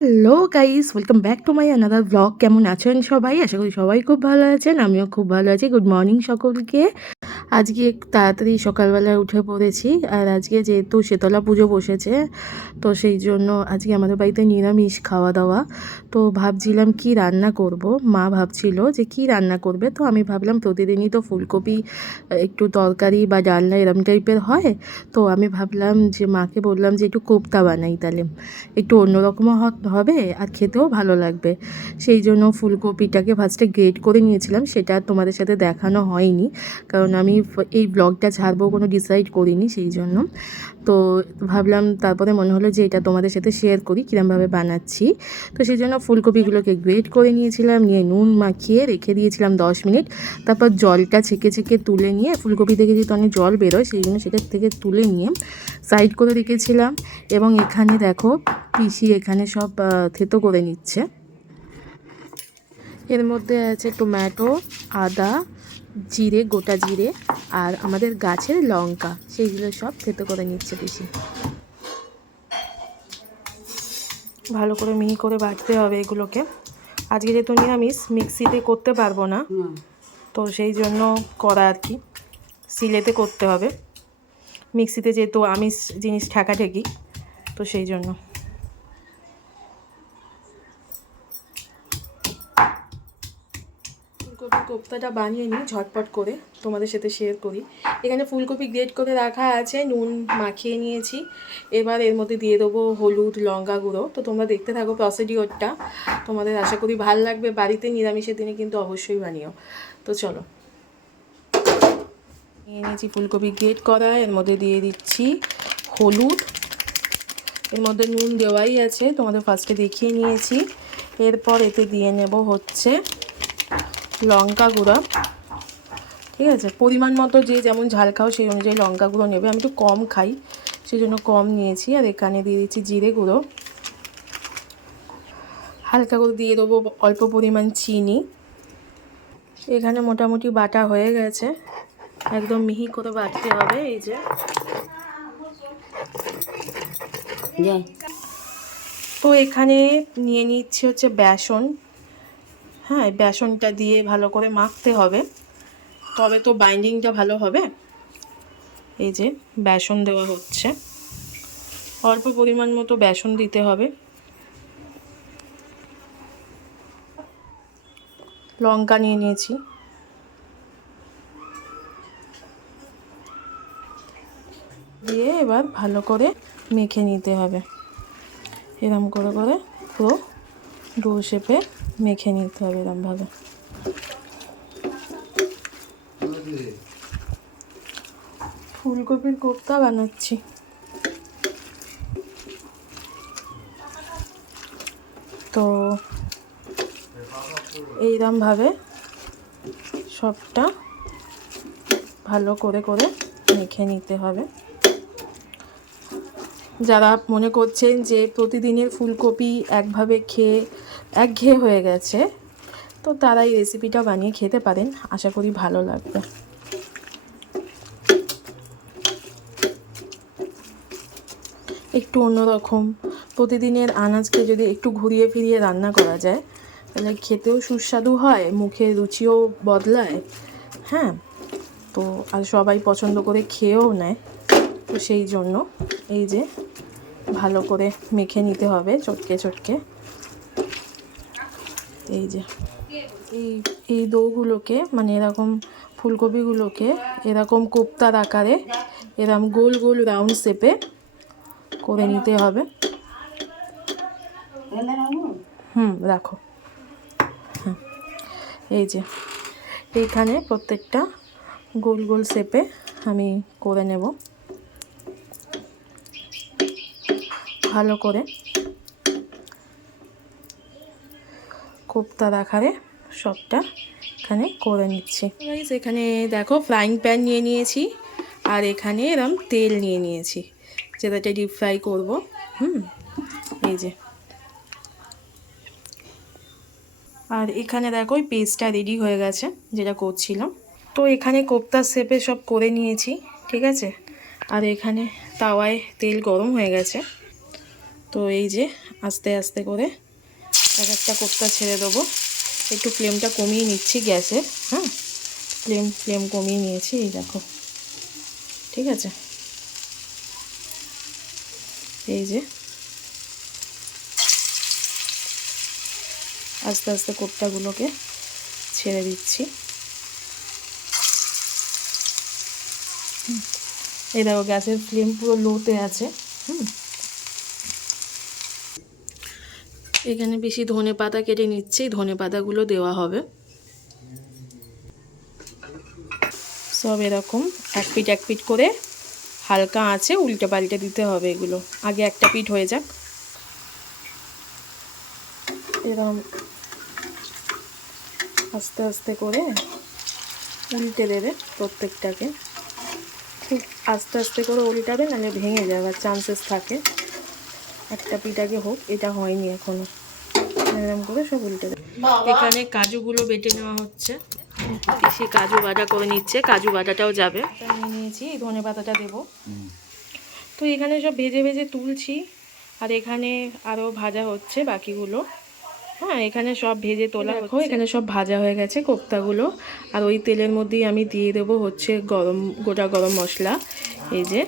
Hello guys welcome back to my another blog কেমন আছেন সবাই? আশা করি সবাই খুব ভালো আছেন, আমিও খুব ভালো আছি। গুড মর্নিং সকলকে। আজকে তাড়াতাড়ি সকালবেলায় উঠে পড়েছি আর আজকে যেহেতু শীতলা পুজো বসেছে, তো সেই জন্য আজকে আমাদের বাড়িতে নিরামিষ খাওয়া দাওয়া। তো ভাবছিলাম কি রান্না করব? মা ভাবছিল যে কি রান্না করবে? তো আমি ভাবলাম প্রতিদিনই তো ফুলকপি, একটু তরকারি বা ডালনা এরম টাইপের হয়। তো আমি ভাবলাম যে মাকে বললাম যে একটু কোপ্তা বানাই তাহলে। একটু অন্যরকমও হবে আর খেতেও ভালো লাগবে। সেই জন্য ফুলকপিটাকে ফার্স্টে গ্রেট করে নিয়েছিলাম। সেটা তোমাদের সাথে দেখানো হয়নি। কারণ আমি এই ব্লগটা ছাড়বো কোনো ডিসাইড করিনি সেই জন্য। তো ভাবলাম তারপরে মনে হলো যে এটা তোমাদের সাথে শেয়ার করি, কীরমভাবে বানাচ্ছি। তো সেই জন্য ফুলকপিগুলোকে গ্রেট করে নিয়েছিলাম, নিয়ে নুন মাখিয়ে রেখে দিয়েছিলাম দশ মিনিট। তারপর জলটা ছেঁকে ছেঁকে তুলে নিয়ে, ফুলকপি থেকে যেহেতু অনেক জল বেরোয় সেই জন্য সেটা থেকে তুলে নিয়ে সাইড করে রেখেছিলাম। এবং এখানে দেখো পিসি এখানে সব থেতো করে নিচ্ছে। এর মধ্যে আছে টমেটো আদা জিরে গোটা জিরে আর আমাদের গাছের লঙ্কা সেইগুলো সব থেতো করে নিচ্ছে পিসি ভালো করে মিহি করে বাটতে হবে এগুলোকে। আজকে যেহেতু নিরামিষ মিক্সিতে করতে পারব না। তো সেই জন্য করা আর কি। সিলেতে করতে হবে। মিক্সিতে যেহেতু আমিষ জিনিস ঠেকাঠেকি তো সেই জন্য ফুলকপি কোপ্তাটা বানিয়ে নিই, ঝটপট করে তোমাদের সাথে শেয়ার করি। এখানে ফুলকপি গ্রেট করে রাখা আছে, নুন মাখিয়ে নিয়েছি। এবার এর মধ্যে দিয়ে দেবো হলুদ, লঙ্কা গুঁড়ো। তো তোমরা দেখতে থাকো প্রসিডিওরটা তোমাদের আশা করি ভালো লাগবে, বাড়িতে নিরামিষের দিনে কিন্তু অবশ্যই বানিও। তো চলো। নিয়ে নিয়েছি ফুলকপি গ্রেট করা, এর মধ্যে দিয়ে দিচ্ছি হলুদ। এর মধ্যে নুন দেওয়াই আছে, তোমাদের ফার্স্টে দেখিয়ে নিয়েছি। এরপর এতে দিয়ে নেব হচ্ছে লঙ্কা গুঁড়া। ঠিক আছে? পরিমাণ মতো যে যেমন ঝাল খাও সেই অনুযায়ী লঙ্কা গুঁড়ো নেবে। আমি একটু কম খাই সেই জন্য কম নিয়েছি। আর এখানে দিয়ে দিচ্ছি জিরে গুঁড়ো। হালকা করে দিয়ে দেবো অল্প পরিমাণ চিনি। এখানে মোটামুটি বাটা হয়ে গেছে। একদম মিহি করে বাটতে হবে এই যে। তো এখানে নিয়ে নিচ্ছি হচ্ছে বেসন। হ্যাঁ বেসনটা দিয়ে ভালো করে মাখতে হবে। তবে তো বাইন্ডিংটা ভালো হবে। এই যে বেসন দেওয়া হচ্ছে। অল্প পরিমাণ মতো বেসন দিতে হবে। লঙ্কা নিয়ে নিয়েছি। দিয়ে এবার ভালো করে মেখে নিতে হবে। এরম করে করে পুরো ডো শেপে মেখে নিতে হবে এরমভাবে। ফুলকপির কোপ্তা বানাচ্ছি। তো এইরমভাবে সবটা ভালো করে করে মেখে নিতে হবে। যারা মনে করছেন যে প্রতিদিনের ফুলকপি একভাবে খেয়ে একঘেয়ে হয়ে গেছে। তো তারা এই রেসিপিটা বানিয়ে খেতে পারেন। আশা করি ভালো লাগবে। একটু অন্যরকম। প্রতিদিনের আনাজকে যদি একটু ঘুরিয়ে ফিরিয়ে রান্না করা যায়, তাহলে খেতেও সুস্বাদু হয়, মুখে রুচিও বদলায়। হ্যাঁ? তো আর সবাই পছন্দ করে খেয়েও নেয়। তো সেই জন্য এই যে ভালো করে মেখে নিতে হবে চটকে চটকে। এই যে, এই এই দৌগুলোকে মানে এরকম ফুলকপিগুলোকে এরকম কোপ্তার আকারে এরকম গোল গোল রাউন্ড শেপে করে নিতে হবে। হুম, রাখো। হ্যাঁ এই যে, এইখানে প্রত্যেকটা গোল গোল শেপে আমি করে নেব। ভালো করে। কোপ্তার আকারে সবটা এখানে করে নিচ্ছি। এখানে দেখো ফ্রাইং প্যান নিয়ে নিয়েছি, আর এখানে এরম তেল নিয়ে নিয়েছি যেটাতে ডিপ ফ্রাই করব। হুম, এই যে। আর এখানে দেখো ওই পেস্টটা রেডি হয়ে গেছে, যেটা করছিলাম। তো এখানে কোপ্তার শেপে সব করে নিয়েছি, ঠিক আছে? আর এখানে তাওয়ায় তেল গরম হয়ে গেছে। তো এই যে আস্তে আস্তে করে এক একটা কোপ্তা ছেড়ে দেবো। একটু ফ্লেমটা কমিয়ে নিচ্ছি গ্যাসের হ্যাঁ? ফ্লেম ফ্লেম কমিয়ে নিয়েছি, এই দেখো। ঠিক আছে? এই যে। আস্তে আস্তে কোপ্তাগুলোকে ছেড়ে দিচ্ছি। এই দেখো, গ্যাসের ফ্লেম পুরো লোতে আছে। হুম। এখানে বেশি ধনে পাতা কেটে নিচ্ছি। ধনে পাতাগুলো দেওয়া হবে। সব এরকম এক পিঠ এক পিঠ করে হালকা আছে উল্টে পাল্টে দিতে হবে এগুলো। আগে একটা পিঠ হয়ে যাক। এরকম আস্তে আস্তে করে উল্টে দেবে প্রত্যেকটাকে। ঠিক আস্তে আস্তে করে উল্টাবে, নাহলে ভেঙে যাওয়ার চান্সেস থাকে। একটা পিঠ আগে হোক এটা হয়নি এখনও। এরকম করে সব উল্টে এখানে কাজুগুলো বেটে নেওয়া হচ্ছে। পিসি কাজু বাটা করে নিচ্ছে কাজু বাটাটাও যাবে। নিয়ে নিয়েছি ধনে পাতাটা দেবো। তো এখানে সব ভেজে ভেজে তুলছি আর এখানে আরও ভাজা হচ্ছে বাকিগুলো। হ্যাঁ এখানে সব ভেজে তোলা দেখো এখানে সব ভাজা হয়ে গেছে কোপ্তাগুলো। আর ওই তেলের মধ্যেই আমি দিয়ে দেবো হচ্ছে গরম গোটা গরম মশলা। এই যে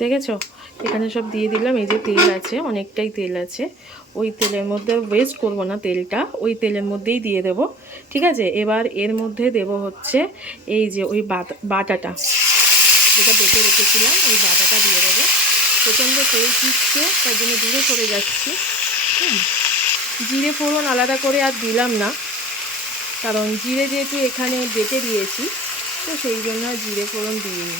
দেখেছ? এখানে সব দিয়ে দিলাম, এই যে তেল আছে, অনেকটাই তেল আছে। ওই তেলের মধ্যে ওয়েস্ট করব না তেলটা, ওই তেলের মধ্যেই দিয়ে দেব, ঠিক আছে? এবার এর মধ্যে দেব হচ্ছে এই যে ওই বাটা বাটাটা। যেটা বেটে রেখেছিলাম, ওই বাটাটা দিয়ে দেবো। প্রচণ্ড তেল চিপছে তার জন্য দূরে সরে যাচ্ছি। জিরে ফোড়ন আলাদা করে আর দিলাম না। কারণ জিরে যেহেতু এখানে বেটে দিয়েছি, তো সেই জন্য জিরে ফোড়ন দিইনি।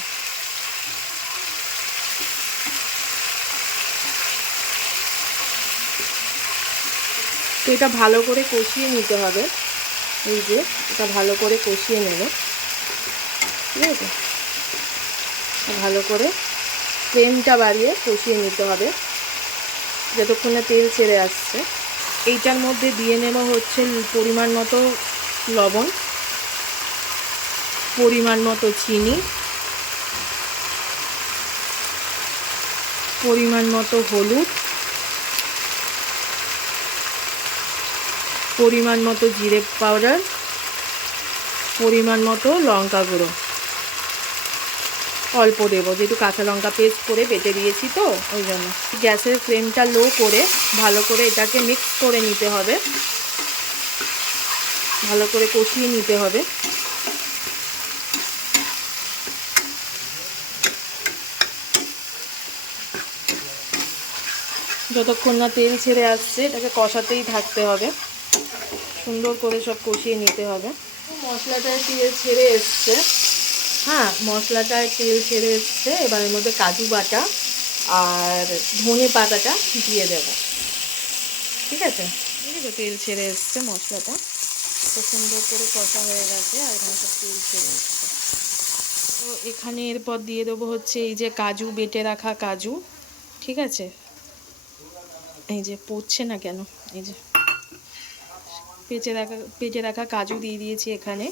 তো এটা ভালো করে কষিয়ে নিতে হবে। এই যে, এটা ভালো করে কষিয়ে নেব। ঠিক আছে? ভালো করে ফ্লেমটা বাড়িয়ে কষিয়ে নিতে হবে। যতক্ষণ তেল ছেড়ে আসছে। এইটার মধ্যে দিয়ে নেব হচ্ছে পরিমাণ মতো লবণ, পরিমাণ মতো চিনি, পরিমাণ মতো হলুদ পরিমাণ মতো জিরে পাউডার, পরিমাণ মতো লঙ্কা গুঁড়ো। অল্প দেবো, যেহেতু কাঁচা লঙ্কা পেস্ট করে বেটে দিয়েছি তো, ওই জন্য। গ্যাসের ফ্লেমটা লো করে ভালো করে এটাকে মিক্স করে নিতে হবে। ভালো করে কষিয়ে নিতে হবে। যতক্ষণ না তেল ছেড়ে আসছে, এটাকে কষাতেই থাকতে হবে। সুন্দর করে সব কষিয়ে নিতে হবে। মশলাটা তেল ছেড়ে এসছে। হ্যাঁ মশলাটায় তেল ছেড়ে এসছে। এবার এর মধ্যে কাজু বাটা আর ধনে পাতাটা দিয়ে দেব। ঠিক আছে? ঠিক আছে তেল ছেড়ে এসছে মশলাটা। খুব সুন্দর করে কষা হয়ে গেছে আর এখানে সব তেল ছেড়ে এসছে। তো এখানে এরপর দিয়ে দেবো হচ্ছে এই যে কাজু বেটে রাখা কাজু। ঠিক আছে? এই যে পড়ছে না কেন? এই যে পেঁচে রাখা পেটে রাখা কাজু দিয়ে দিয়েছি এখানে।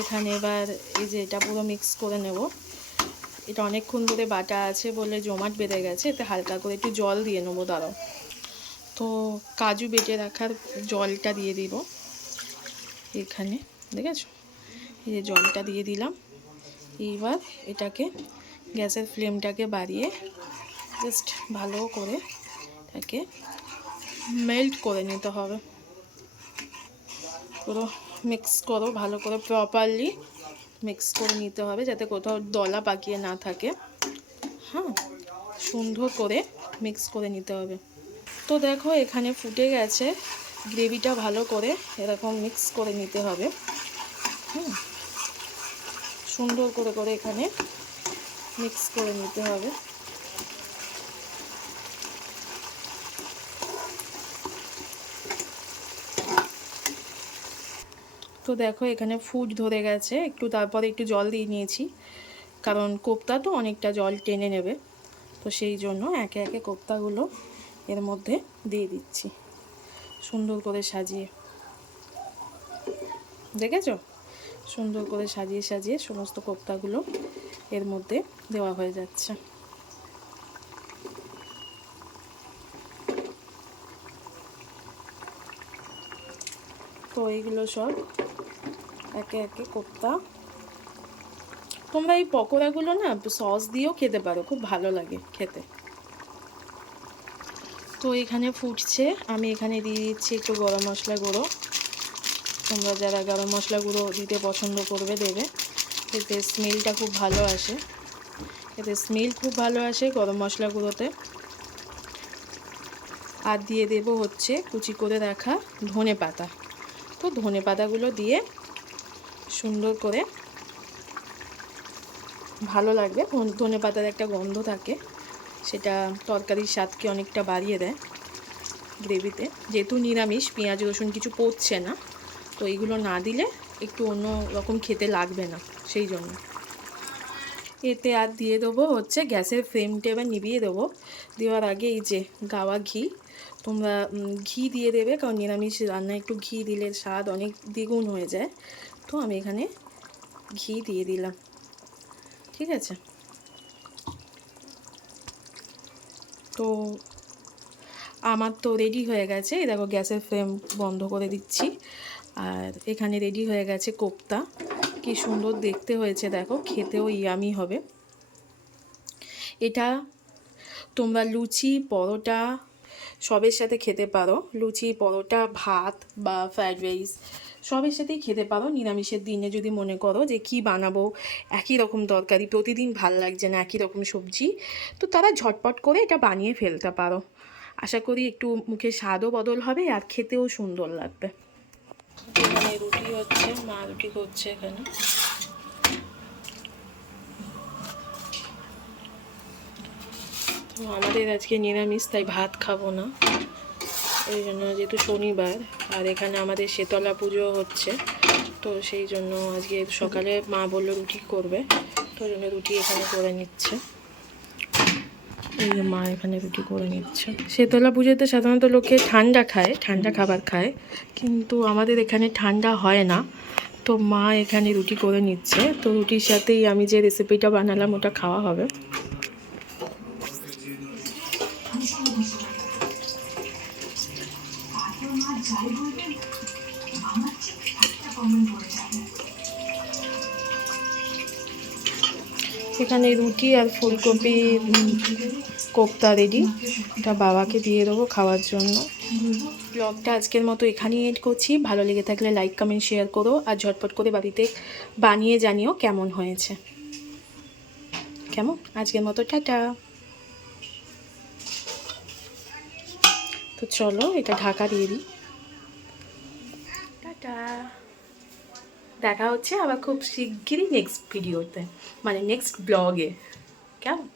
এখানে এবার এই যে এটা পুরো মিক্স করে নেব। এটা অনেকক্ষণ ধরে বাটা আছে বলে জমাট বেঁধে গেছে, এতে হালকা করে একটু জল দিয়ে নেব, দাঁড়াও। তো কাজু বেটে রাখার জলটা দিয়ে দিব এখানে, দেখেছ? এই যে জলটা দিয়ে দিলাম। এইবার এটাকে গ্যাসের ফ্লেমটাকে বাড়িয়ে জাস্ট ভালো করে এটাকে মেল্ট করে নিতে হবে। পুরো মিক্স করো, ভালো করে প্রপারলি মিক্স করে নিতে হবে যাতে কোথাও দলা পাকিয়ে না থাকে। হ্যাঁ সুন্দর করে মিক্স করে নিতে হবে। তো দেখো এখানে ফুটে গেছে, গ্রেভিটা ভালো করে এরকম মিক্স করে নিতে হবে। হুম, সুন্দর করে করে এখানে মিক্স করে নিতে হবে। তো দেখো এখানে ফুট ধরে গেছে। একটু তারপরে একটু জল দিয়ে নিয়েছি। কারণ কোপ্তা তো অনেকটা জল টেনে নেবে। তো সেই জন্য একে একে কোপ্তাগুলো এর মধ্যে দিয়ে দিচ্ছি। সুন্দর করে সাজিয়ে। দেখেছ? সুন্দর করে সাজিয়ে সাজিয়ে সমস্ত কোপ্তাগুলো এর মধ্যে দেওয়া হয়ে যাচ্ছে। তো এইগুলো সব একে একে কোপ্তা। তোমরা এই পকোড়াগুলো না সস দিয়েও খেতে পারো, খুব ভালো লাগে খেতে। তো এখানে ফুটছে, আমি এখানে দিয়ে দিচ্ছি একটু গরম মশলা গুঁড়ো। তোমরা যারা গরম মশলা গুঁড়ো দিতে পছন্দ করবে, দেবে। এতে স্মেলটা খুব ভালো আসে। এতে স্মেল খুব ভালো আসে গরম মশলা গুঁড়োতে। আর দিয়ে দেব হচ্ছে কুচি করে রাখা ধনে পাতা। তো ধনে পাতাগুলো দিয়ে সুন্দর করে ভালো লাগবে। ধন- পাতার একটা গন্ধ থাকে, সেটা তরকারির স্বাদকে অনেকটা বাড়িয়ে দেয় গ্রেভিতে। যেহেতু নিরামিষ, পেঁয়াজ, রসুন কিছু পড়ছে না, তো এইগুলো না দিলে একটু অন্য রকম খেতে লাগবে না, সেই জন্য। এতে আর দিয়ে দেবো হচ্ছে গ্যাসের ফ্লেমটা এবার নিভিয়ে দেবো। দেওয়ার আগে এই যে গাওয়া ঘি, তোমরা ঘি দিয়ে দেবে, কারণ নিরামিষ রান্নায় একটু ঘি দিলে স্বাদ অনেক দ্বিগুণ হয়ে যায়। তো আমি এখানে ঘি দিয়ে দিলাম। ঠিক আছে? তো আমার তো রেডি হয়ে গেছে। এই দেখো গ্যাসের ফ্লেম বন্ধ করে দিচ্ছি। আর এখানে রেডি হয়ে গেছে কোপ্তা। কি সুন্দর দেখতে হয়েছে দেখো, খেতেও ইয়ামি হবে। এটা তোমরা লুচি, পরোটা সবের সাথে খেতে পারো। লুচি, পরোটা, ভাত বা ফ্রাইড রাইস সবের সাথেই খেতে পারো। নিরামিষের দিনে যদি মনে করো যে কি বানাবো, একই রকম তরকারি, প্রতিদিন ভালো লাগছে না, একই রকম সবজি, তো তারা ঝটপট করে এটা বানিয়ে ফেলতে পারো। আশা করি একটু মুখে স্বাদও বদল হবে আর খেতেও সুন্দর লাগবে। রুটি হচ্ছে, মা রুটি করছে এখানে। তো আমাদের আজকে নিরামিষ, তাই ভাত খাব না। এই জন্য যেহেতু শনিবার, আর এখানে আমাদের শীতলা পুজো হচ্ছে, তো সেই জন্য আজকে সকালে মা বলল রুটি করবে, তো জন্য রুটি এখানে করে নিচ্ছে। মা এখানে রুটি করে নিচ্ছে। শীতলা পুজোতে সাধারণত লোকে ঠান্ডা খায়, ঠান্ডা খাবার খায়, কিন্তু আমাদের এখানে ঠান্ডা হয় না। তো মা এখানে রুটি করে নিচ্ছে, তো রুটির সাথেই আমি যে রেসিপিটা বানালাম ওটা খাওয়া হবে। এখানে রুটি আর ফুলকপি কোপ্তা রেডি এটা বাবাকে দিয়ে দেবো খাওয়ার জন্য। ব্লগটা আজকের মতো এখানেই এড করছি। ভালো লেগে থাকলে লাইক কমেন্ট শেয়ার করো আর ঝটপট করে বাড়িতে বানিয়ে জানিও কেমন হয়েছে। কেমন? আজকের মতো টাটা। তো চলো, এটা ঢাকা দিয়ে দিই। টাটা। দেখা হচ্ছে আবার খুব শিগগিরই নেক্সট ভিডিওতে মানে নেক্সট ব্লগে কেমন?